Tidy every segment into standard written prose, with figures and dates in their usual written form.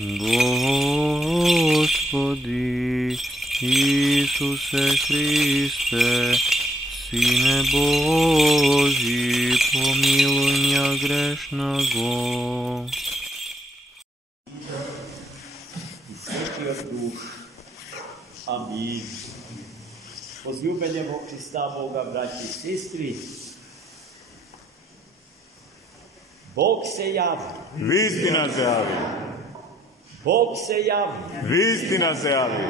Господи Исусе Христе, Сине Божий, помилуй меня грешного. Sveti od duš. Amin. Возлюбленого Христа Бога, братья и сестры, Бог се яви. Вистина се яви. Бог се яви. Вистина се яви.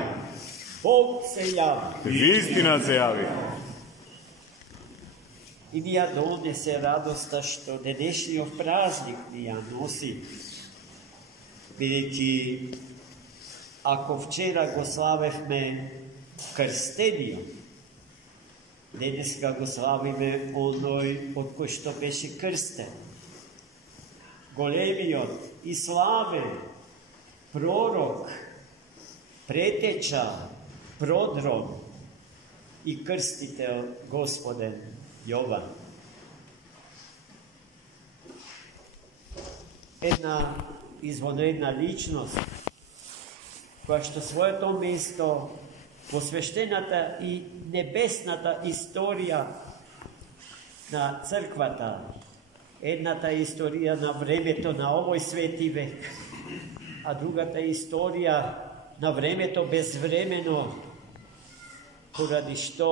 Бог се яви. Вистина се яви. И ние донесе радоста што денешниот празник ни ја носи, бидејќи ако вчера го славевме крстениот, денеска го славиме оној од кој што беше крстен. Големиот и славен пророк, претеча, продром и крстител Господен Јован. Една извонредна личност, која што своето место во свештената и небесната историја на црквата, едната историја на времето на овој свети век, а другата историја на времето безвремено, поради што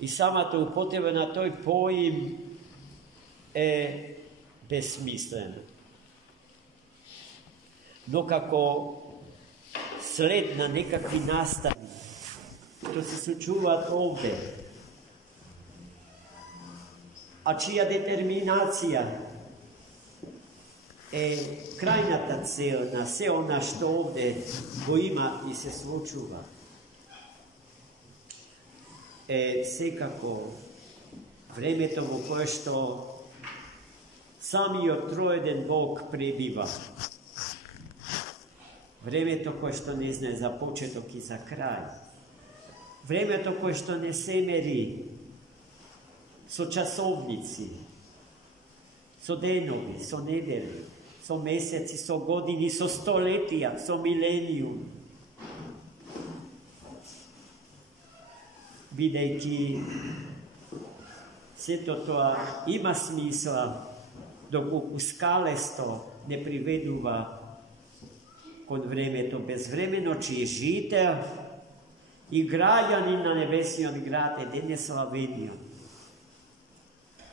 и самата употреба на тој поим е безсмислена. Но како след на некакви настави, што се случуваат овде, а чија детерминација е крајната цел на се она што овде го има и се случува, е секако времето во кое што самиот троеден Бог пребива. Времето кое што не знае за почеток и за крај. Времето кое што не се мери со часовници, со денови, со недели, со месеци, со години, со столетија, со милениум. Бидејќи сето тоа има смисла, доколку скалесто не приведува кон времето безвремено, чиј жител и граѓанин на небесниот град е денес славениот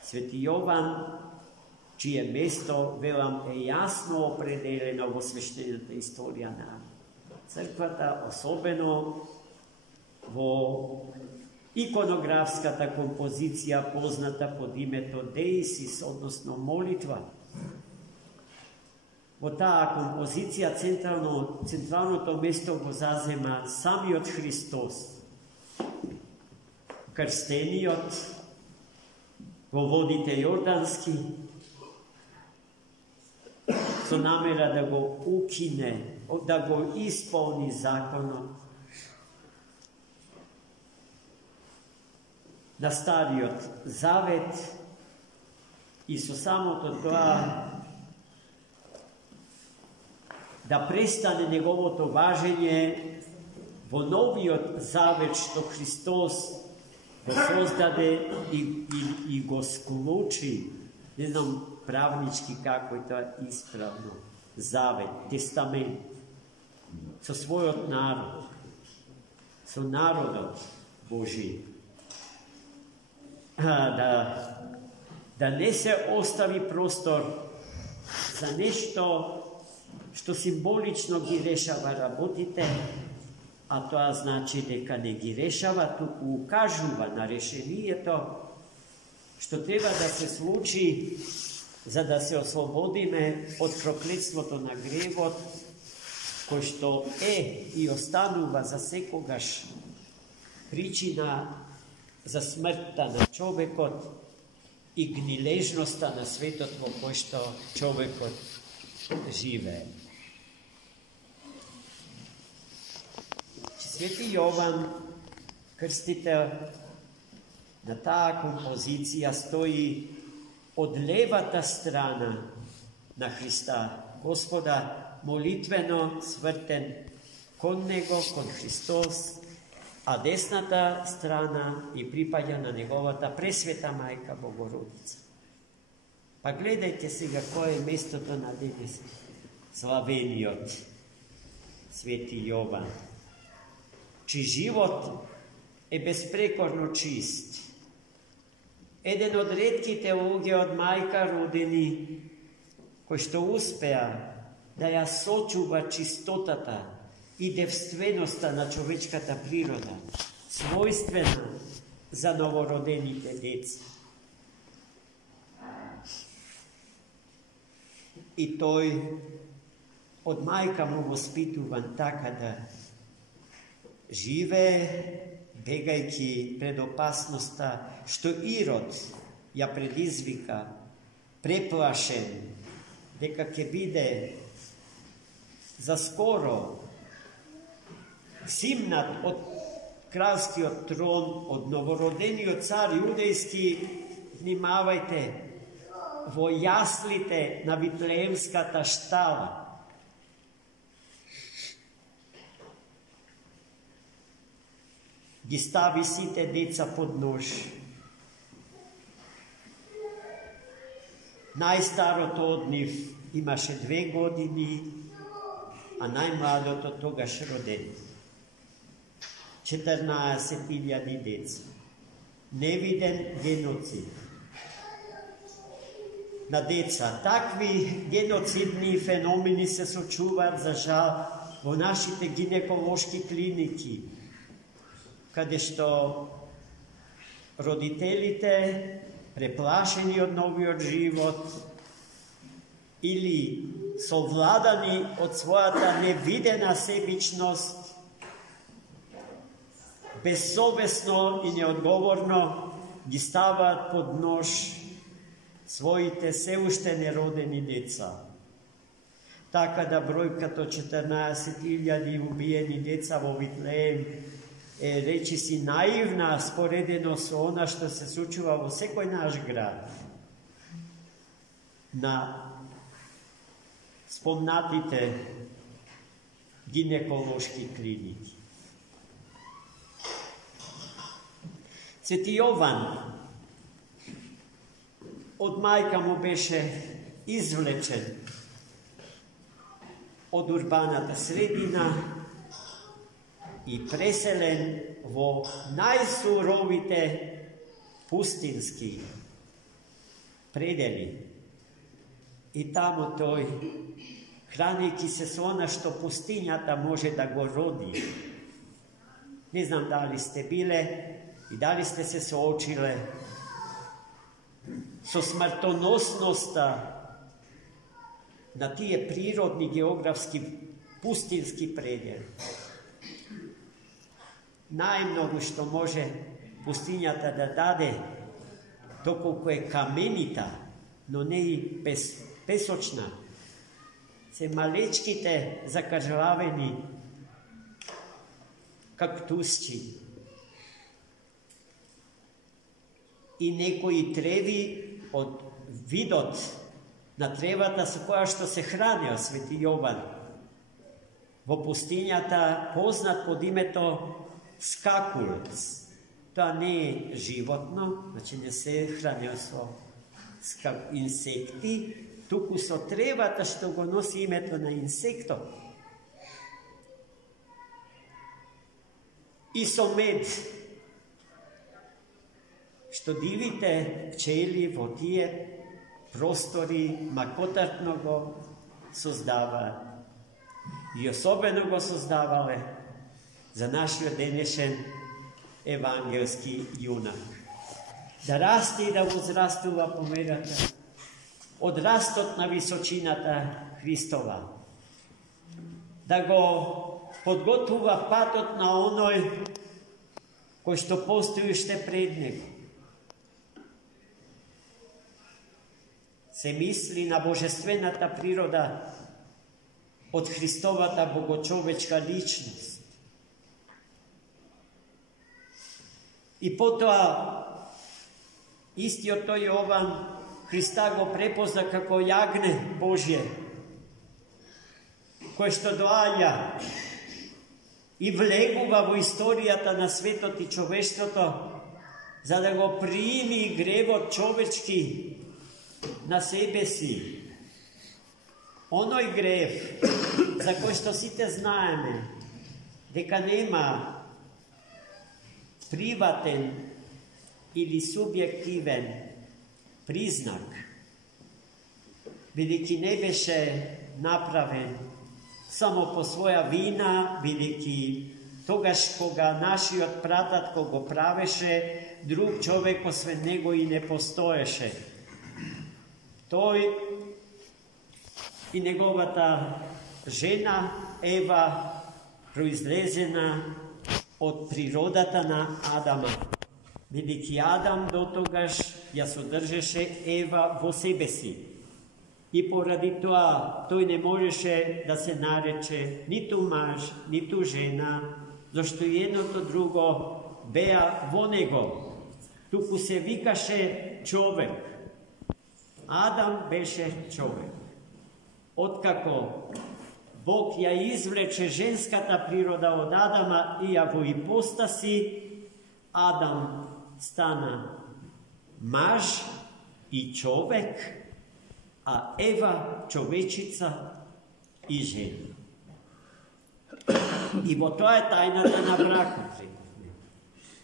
Свети Јован, чие место, велам, е јасно определено во свештената историја на црквата, особено во иконографската композиција позната под името Деисис, односно молитва. Во таа композиција централното место го зазема самиот Христос, крстениот во водите Јордански, со намера да го укине, да го исполни законот на Стариот Завет и со самото тоа да престане неговото важење во новиот завет што Христос го создаде и го склучи, не знам правнички како е тоа исправно, завет, тестамент, со својот народ, со народот Божи. Да не се остави простор за нешто што символично ги решава работите, а тоа значи дека не ги решава, туку укажува на решението што треба да се случи за да се ослободиме од проклетството на гревот, кој што е и останува за секогаш причина за смртта на човекот и гнилежноста на светот во кој што човекот живее. Свети Јован Крстител на таа композиција стои од левата страна на Христа Господа молитвено свртен кон него, кон Христос, а десната страна и припаѓа на неговата пресвета мајка Богородица. Па гледајте сега кое е местото на денес славениот Свети Јован, чиј живот е безпрекорно чист. Еден од ретките луѓе од мајка родени, кој што успеа да ја сочува чистотата и девственоста на човечката природа, својствена за новородените деца. И тој од мајка му воспитуван така да живее, бегајќи пред опасноста што Ирод ја предизвика, преплашен дека ќе биде заскоро симнат од кралскиот трон, од новородениот цар јудејски. Внимавајте, во јаслите на Витлеемската штала ги стави сите деца под нож. Најстарото од нив имаше 2 години, а најмладото тогаш роден. 14.000 деца. Невиден геноцид на деца. Такви геноцидни феномени се сочуваат, за жал, во нашите гинеколошки клиники, каде што родителите, преплашени од новиот живот или совладани од својата невидена себичност, безсовесно и неодговорно ги ставаат под нож своите се уште неродени деца. Така да бројката 14.000 убиени деца во Витлеем е речиси наивна споредено со она што се случува во секој наш град. На спомнатите гинеколошки клиники. Свети Јован од мајка му беше извлечен од урбаната средина и преселен во најсуровите пустински предели. И таму тој, хранејќи се со она што пустињата може да го роди. Не знам дали сте биле и дали сте се соочиле со смртоносноста на тие природни географски пустински предели. Најмногу што може пустињата да даде, доколку е каменита, но не и песочна, се малечките закажавени кактусчи и некои треви од видот на тревата со која што се хранео Свети Јован во пустињата, познат под името скакулец. Тоа не е животно, значи не се хранео со инсекти, туку со тревата што го носи името на инсектот. И со мед, што дивите пчели во тие простори макотартно го создаваат. И особено го создавале за нашиот денешен евангелски јунак. Да расте и да возрастува померата од растот на височината Христова. Да го подготвува патот на оној кој што постои уште пред него. Се мисли на божествената природа од Христовата богочовечка личност. И потоа истиот тој Јован Христа го препозна како јагне Божје, кој што доаѓа и влегува во историјата на светот и човештвото, за да го прими гревот човечки на себе си. Оној грев за кој што сите знаеме дека нема приватен или субјективен признак, бидејќи не беше направен само по своја вина, бидејќи тогаш кога нашиот прататко го правеше, друг човек освен него и не постоеше. Тој и неговата жена Ева, произлезена од природата на Адама, бидејќи Адам дотогаш ја содржеше Ева во себе си. И поради тоа тој не можеше да се нарече ниту маж, ниту жена, зашто и едното друго беа во него. Туку се викаше човек. Адам беше човек. Откако Бог ја извлече женската природа од Адама и ја во ипостаси, Адам стана маж и човек, а Ева човечица и жена. И во тоа е тајната на бракот.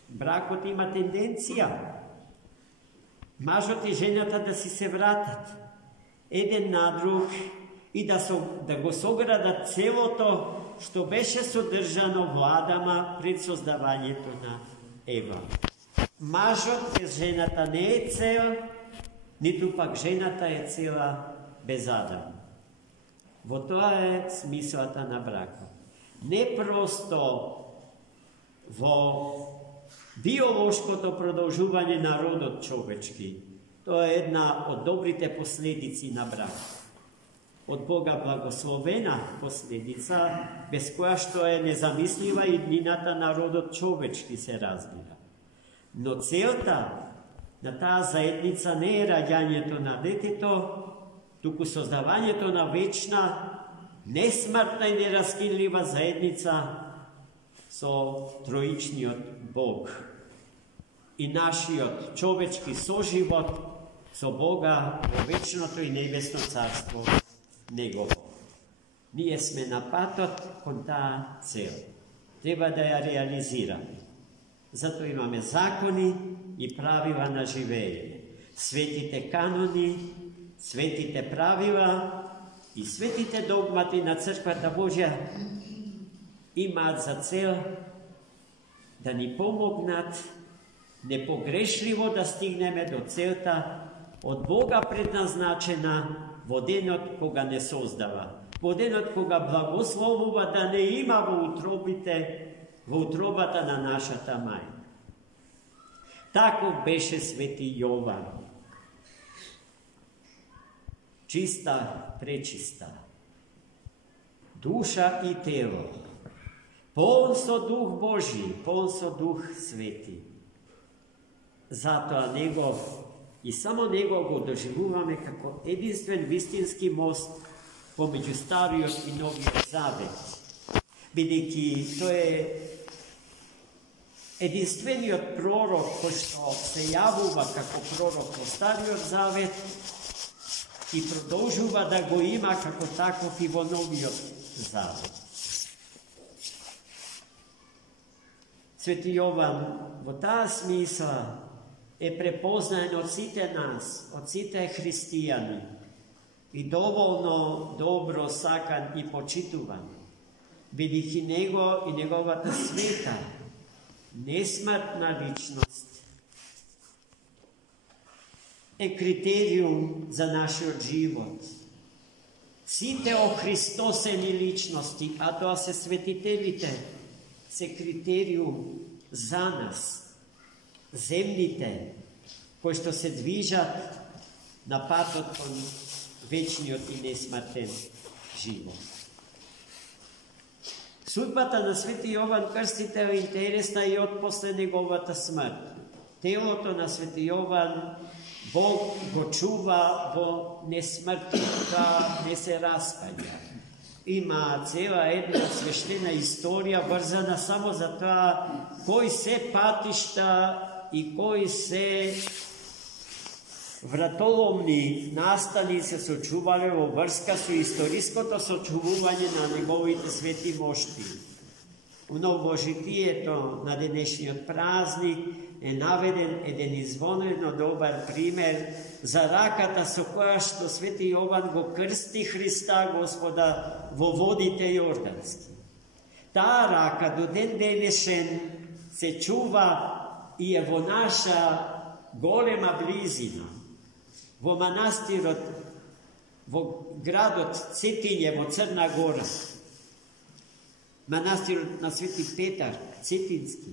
Бракот има тенденција мажот и жената да си се вратат еден на друг и да го соградат целото што беше содржано во Адама пред создавањето на Ева. Мажот без жената не е цел, ниту пак жената е цела без Адам. Во тоа е смислата на бракот. Не просто во биолошкото продолжување на родот човечки. Тоа е една од добрите последици на бракот. Од Бога благословена последица, без која што е незамислива и иднината на родот човечки се разбира. Но целта на таа заедница не е раѓањето на детето, туку создавањето на вечна, несмртна и нераскинлива заедница со троичниот Бог и нашиот човечки соживот со Бога во вечното и небесно царство Негово. Ние сме на патот кон таа цел. Треба да ја реализираме. Затоа имаме закони и правила на живење. Светите канони, светите правила и светите догмати на Црквата Божја имаат за цел да ни помогнат непогрешливо да стигнеме до целта од Бога предназначена во денот кога не создава, во денот кога благословува да не има во утробата на нашата мајка. Таков беше свети Јован. Чиста, пречиста, душа и тело, полн со Дух Божи, полн со Дух Свети. Затоа Негов и само Него го доживуваме како единствен вистински мост помеѓу Стариот и Новиот Завет, бидејќи тој е единствениот пророк кој што се јавува како пророк во Стариот Завет и продолжува да го има како таков и во Новиот Завет. Свети Јован во таа смисла е препознаен од сите нас, од сите христијани и доволно добро сакан и почитуван, бидејќи него и неговата света, несмртна личност е критериум за нашиот живот. Сите охристосени личности, а тоа се светителите, се критериум за нас, земните, кои што се движат на патот кон вечниот и несмртен живот. Судбата на свети Јован Крстител е интересна и од после неговата смрт. Телото на свети Јован Бог го чува во несмртта, не се распаѓа. ima cela jedna sveštena istorija vrzana samo za to koji se patišta i koji se vratolomni nastanice sočuvali ovo vrska su istorijsko sočuvanje na njegovite sveti mošti. U Novožitije to na današnji praznik je naveden jedan izvanredno dobar primjer za rakata so koja što sveti Jovan go krsti Hrista Gospoda vo vodite Jordanski. Ta raka do den denešen se čuva i evo naša golema blizina. Vo manastir vo grad od Cetinjevo, Crna Gora. Manastir na Sveti Petar, Cetinski.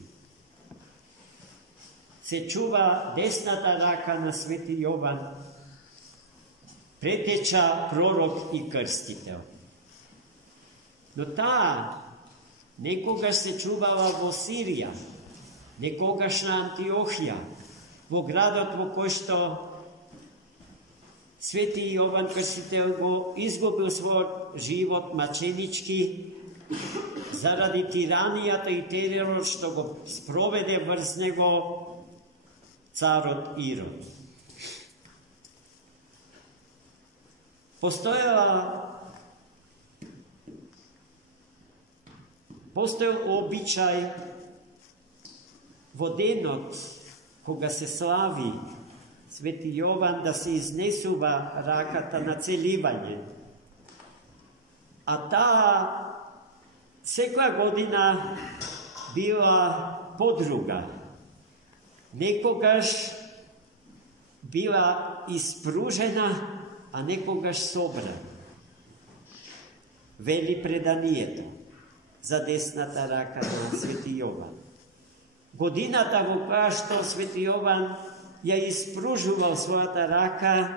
Se čuva desnata raka na Sveti Jovan, preteča prorok i krstitelj. No ta nekoga se čuvala vo Sirija, nekogašna Antiohija, vo gradot vo koji što Sveti Jovan Krstitelj go izgubil svoj život mačenički zaradi tiranijata i terora što go sprovede vrz nego carot Irod. Postojao običaj vodenot koga se slavi Sveti Jovan da se iznesuva rakata na celivanje. A ta sveka godina bila podruga. Nekogaš bila ispružena, a nekogaš sobrana. Veli predanijeto za desnata raka na Sveti Jovan. Godina tako koja što Sveti Jovan je ispružuval svoja ta raka,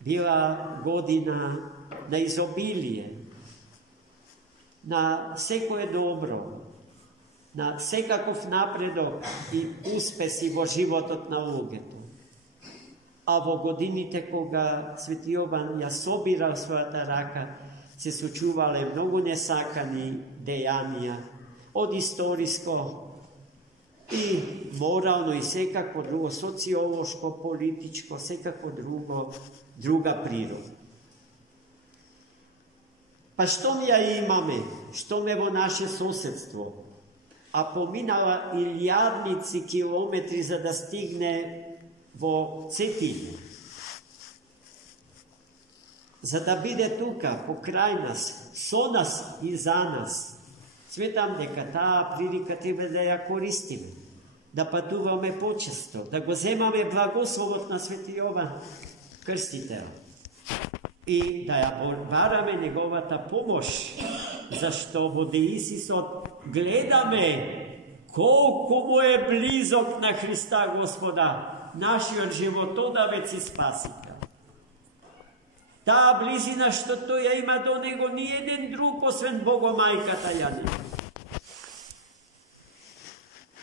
bila godina na izobilije, na sve koje dobro, na svekakov napredok i uspesi vo životot na Lugetu. A vo godinite koga Sveti Jovan ja sobirao svoja ta raka, se su čuvale mnogo nesakani dejanija, od istorijsko i moralno i svekako drugo, sociološko, političko, svekako druga priroda. Pa što mi ja imame, što me vo naše susjedstvo, a pominala iljadnici kilometri za da stigne vo Cetinje. Za da bide tuka pokraj nas, so nas i za nas, sve tam deka ta prilika treba da ja koristim, da patuvame počesto, da go zemame blagoslovot na Sveti Jovan Krstitelj i da ja varame njegova ta pomoć, zašto vode Isisot gledame koliko mu je blizok na Hrista Gospoda, našio životodavec i spasitelj. Ta blizina što to ja ima do nego nijedan drug osven Bogo majka ta ja nema.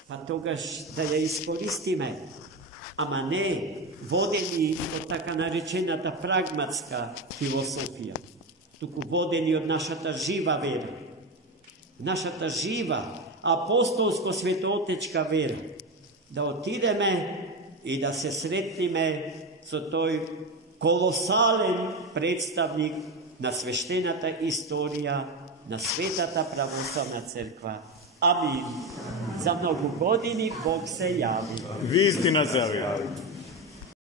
Pa togaž da ja iskoristime, ama ne vodeni od taka narečena ta pragmatska filosofija, tuku vodeni od naša ta živa vera, naša ta živa apostolsko-svetotečka vera, da otideme i da se sretnime so toj kolosalen predstavnik na sveštenata istorija, na svetata pravoslavna crkva. Amin. Za mnogo godini Bog se javi. Istina se javi.